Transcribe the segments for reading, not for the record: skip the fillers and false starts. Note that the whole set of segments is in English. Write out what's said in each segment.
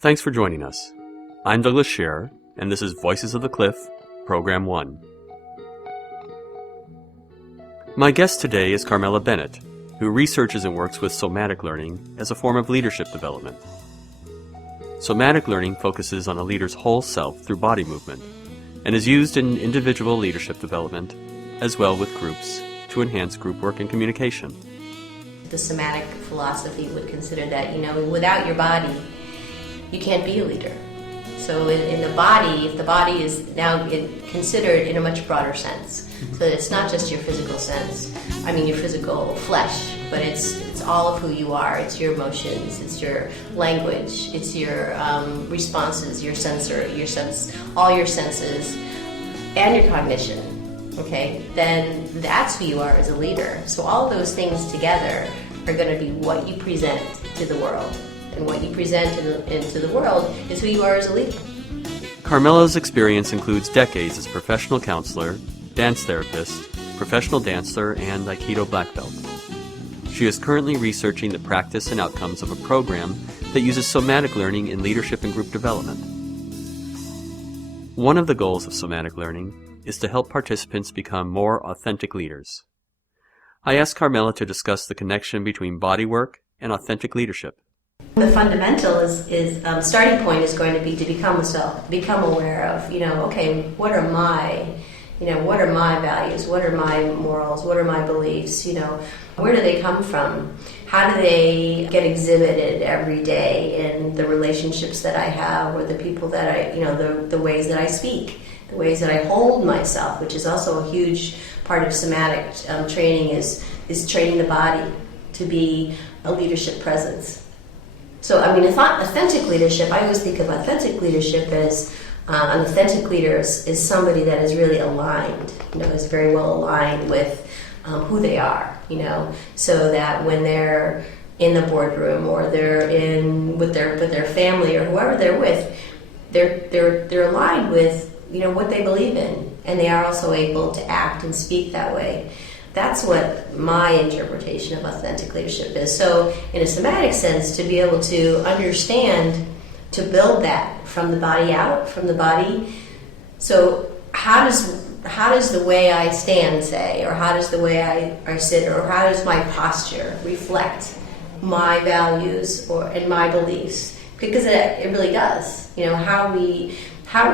Thanks for joining us. I'm Douglas Scherer, and this is Voices of the Cliff, Program 1. My guest today is Carmela Bennett, who researches and works with somatic learning as a form of leadership development. Somatic learning focuses on a leader's whole self through body movement, and is used in individual leadership development, as well with groups, to enhance group work and communication. The somatic philosophy would consider that, without your body, you can't be a leader. So in the body, if the body is now considered in a much broader sense, so that it's not just your physical sense, your physical flesh, but it's all of who you are. It's your emotions, it's your language, it's your responses, your all your senses, and your cognition. Okay, then that's who you are as a leader. So all of those things together are going to be what you present to the world. And what you present into the world is who you are as a leader. Carmela's experience includes decades as professional counselor, dance therapist, professional dancer, and Aikido black belt. She is currently researching the practice and outcomes of a program that uses somatic learning in leadership and group development. One of the goals of somatic learning is to help participants become more authentic leaders. I asked Carmela to discuss the connection between body work and authentic leadership. The fundamental starting point is going to be to become aware of, what are my values, what are my morals, what are my beliefs, where do they come from? How do they get exhibited every day in the relationships that I have, or the people that the ways that I speak, the ways that I hold myself, which is also a huge part of somatic training is training the body to be a leadership presence. So, authentic leadership, I always think of authentic leadership as an authentic leader is somebody that is really aligned, is very well aligned with who they are, so that when they're in the boardroom or they're with their family or whoever they're with, they're aligned with, what they believe in, and they are also able to act and speak that way. That's what my interpretation of authentic leadership is. So in a somatic sense, to be able to understand, to build that from the body out, from the body. So how does the way I stand, say, or how does the way I sit, or how does my posture reflect my values and my beliefs? Because it really does. How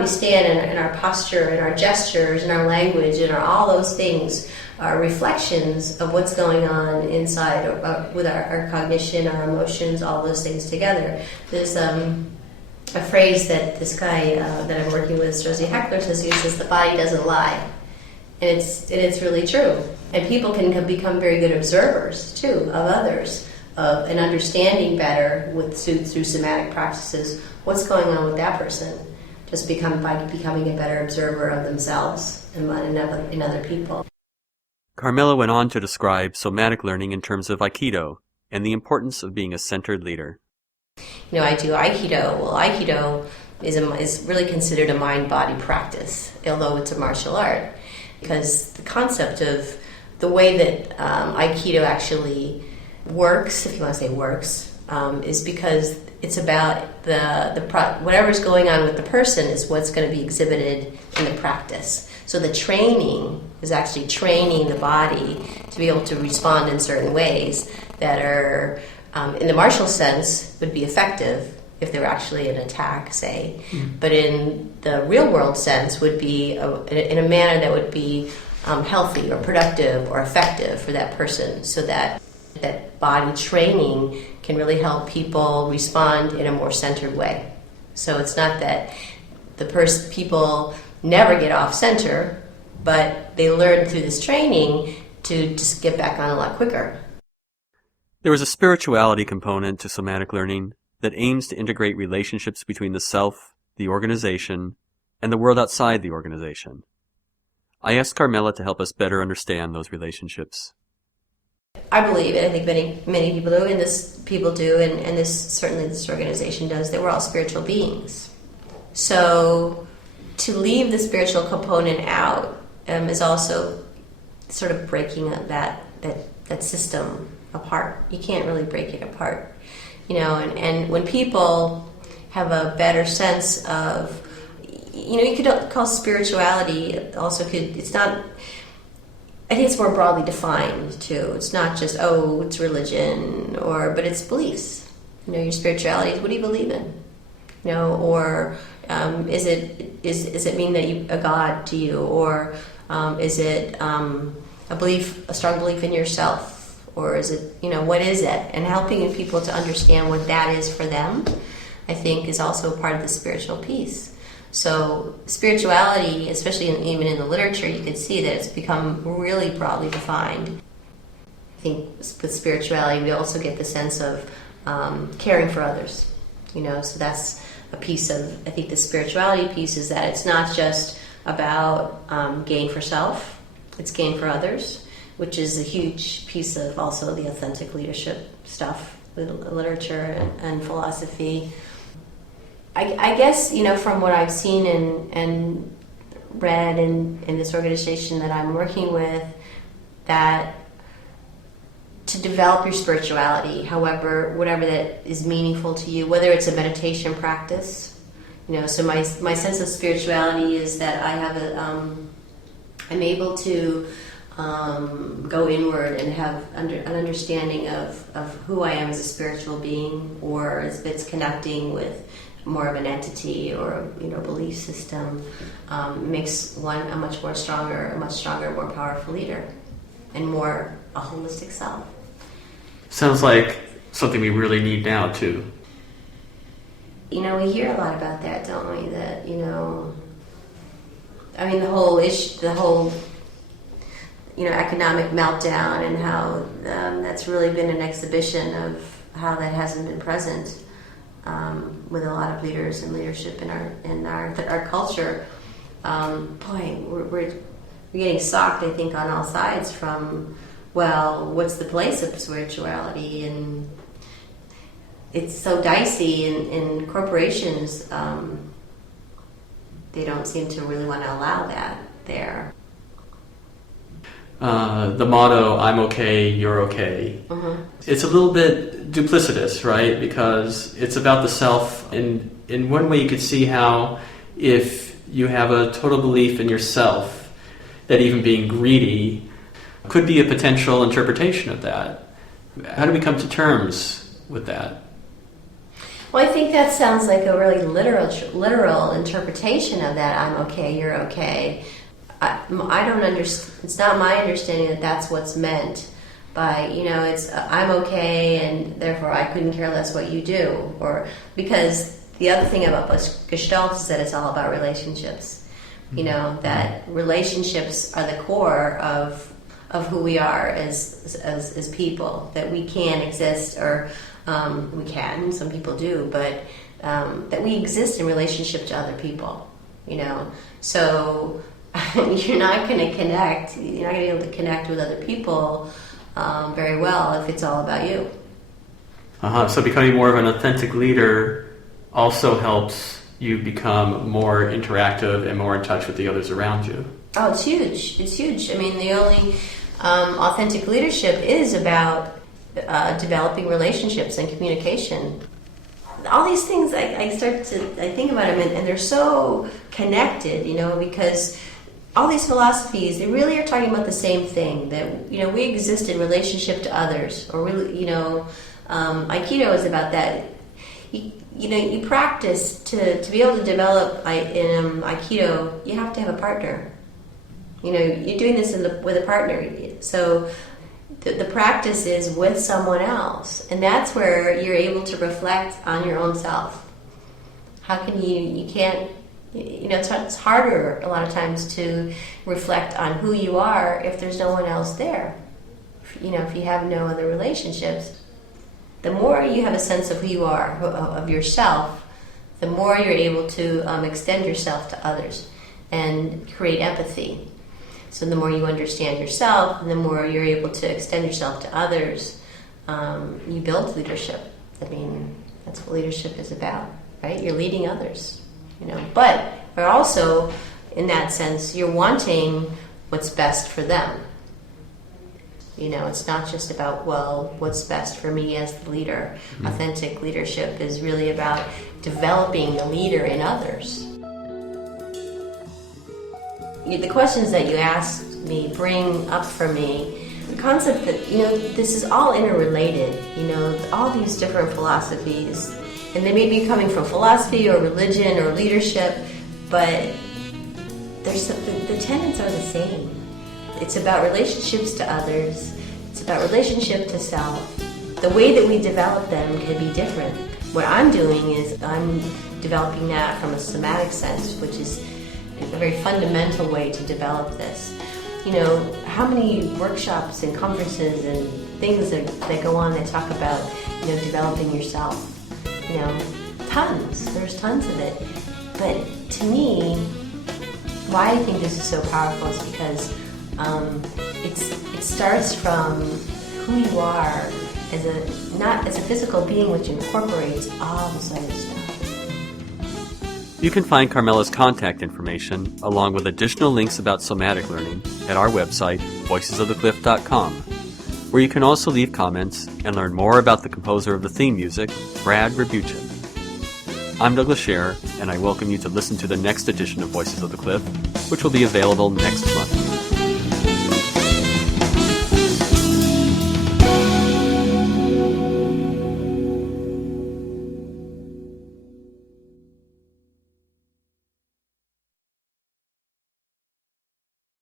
we stand in our posture and our gestures and our language and all those things are reflections of what's going on inside with our cognition, our emotions, all those things together. There's a phrase that this guy that I'm working with, Josie Heckler, says. He says, the body doesn't lie. And it's really true. And people can become very good observers, too, of others, and understanding better through somatic practices what's going on with that person, just by becoming a better observer of themselves and in other people. Carmela went on to describe somatic learning in terms of Aikido and the importance of being a centered leader. I do Aikido. Well, Aikido is really considered a mind-body practice, although it's a martial art, because the concept of the way that Aikido actually works, if you want to say works, is because it's about whatever's going on with the person is what's going to be exhibited in the practice. So the training is actually training the body to be able to respond in certain ways that are, in the martial sense, would be effective if they were actually an attack, say. Mm-hmm. But in the real world sense would be in a manner that would be healthy or productive or effective for that person, so that body training can really help people respond in a more centered way. So it's not that people never get off center, but they learn through this training to just get back on a lot quicker. There is a spirituality component to somatic learning that aims to integrate relationships between the self, the organization, and the world outside the organization. I asked Carmela to help us better understand those relationships. I believe, and I think many people do, and certainly this organization does, that we're all spiritual beings. So to leave the spiritual component out is also sort of breaking that system apart. You can't really break it apart, and when people have a better sense of, you could call spirituality also it's not, I think it's more broadly defined too. It's not just, it's religion, but it's beliefs. Your spirituality, what do you believe in? Or is it mean that a God to you, or is it a strong belief in yourself, or is it, what is it? And helping people to understand what that is for them, I think, is also part of the spiritual piece. So spirituality, especially even in the literature, you can see that it's become really broadly defined. I think with spirituality, we also get the sense of caring for others. So that's a piece of, I think, the spirituality piece is that it's not just about gain for self, it's gain for others, which is a huge piece of also the authentic leadership stuff with literature and philosophy. I guess, from what I've seen and read in this organization that I'm working with, that to develop your spirituality, whatever that is meaningful to you, whether it's a meditation practice, so my sense of spirituality is that I have I'm able to go inward and have an understanding of who I am as a spiritual being, or if it's connecting with more of an entity or a belief system, makes one a much stronger, more powerful leader, and more a holistic self. Sounds like something we really need now too. We hear a lot about that, don't we? That the whole issue, economic meltdown, and how that's really been an exhibition of how that hasn't been present with a lot of leaders and leadership in our culture. We're getting socked, I think, on all sides from, what's the place of spirituality? And it's so dicey, and corporations, they don't seem to really want to allow that there. The motto, I'm okay, you're okay. Mm-hmm. It's a little bit duplicitous, right? Because it's about the self. And in one way you could see how if you have a total belief in yourself, that even being greedy could be a potential interpretation of that. How do we come to terms with that? Well, I think that sounds like a really literal interpretation of that. I'm okay, you're okay. I don't understand. It's not my understanding that that's what's meant by, it's I'm okay, and therefore I couldn't care less what you do. Or because the other thing about Gestalt is that it's all about relationships. That relationships are the core of who we are as people. That we can exist, or we can. Some people do, but that we exist in relationship to other people. So. You're not going to connect. You're not going to be able to connect with other people very well if it's all about you. So becoming more of an authentic leader also helps you become more interactive and more in touch with the others around you. Oh, it's huge. It's huge. The only authentic leadership is about developing relationships and communication. All these things, I think about them, and they're so connected, because all these philosophies, they really are talking about the same thing, that, we exist in relationship to others, or really, Aikido is about that. You practice to be able to develop in Aikido, you have to have a partner. You're doing this with a partner, so the practice is with someone else, and that's where you're able to reflect on your own self. How can you can't, it's harder a lot of times to reflect on who you are if there's no one else there. If you have no other relationships, the more you have a sense of who you are, of yourself, the more you're able to extend yourself to others and create empathy. So the more you understand yourself, and the more you're able to extend yourself to others, you build leadership. That's what leadership is about, right? You're leading others, But also, in that sense, you're wanting what's best for them. It's not just about, well, what's best for me as the leader. Mm-hmm. Authentic leadership is really about developing the leader in others. The questions that you asked me bring up for me the concept that, this is all interrelated, all these different philosophies, and they may be coming from philosophy or religion or leadership, but the tenets are the same. It's about relationships to others. It's about relationship to self. The way that we develop them can be different. What I'm doing is I'm developing that from a somatic sense, which is a very fundamental way to develop this. How many workshops and conferences and things that go on that talk about, developing yourself? Tons. There's tons of it. But to me, why I think this is so powerful is because it starts from who you are not as a physical being, which incorporates all this other stuff. You can find Carmela's contact information along with additional links about somatic learning at our website, voicesofthecliff.com, where you can also leave comments and learn more about the composer of the theme music, Brad Rebuchin. I'm Douglas Scherer, and I welcome you to listen to the next edition of Voices of the Cliff, which will be available next month.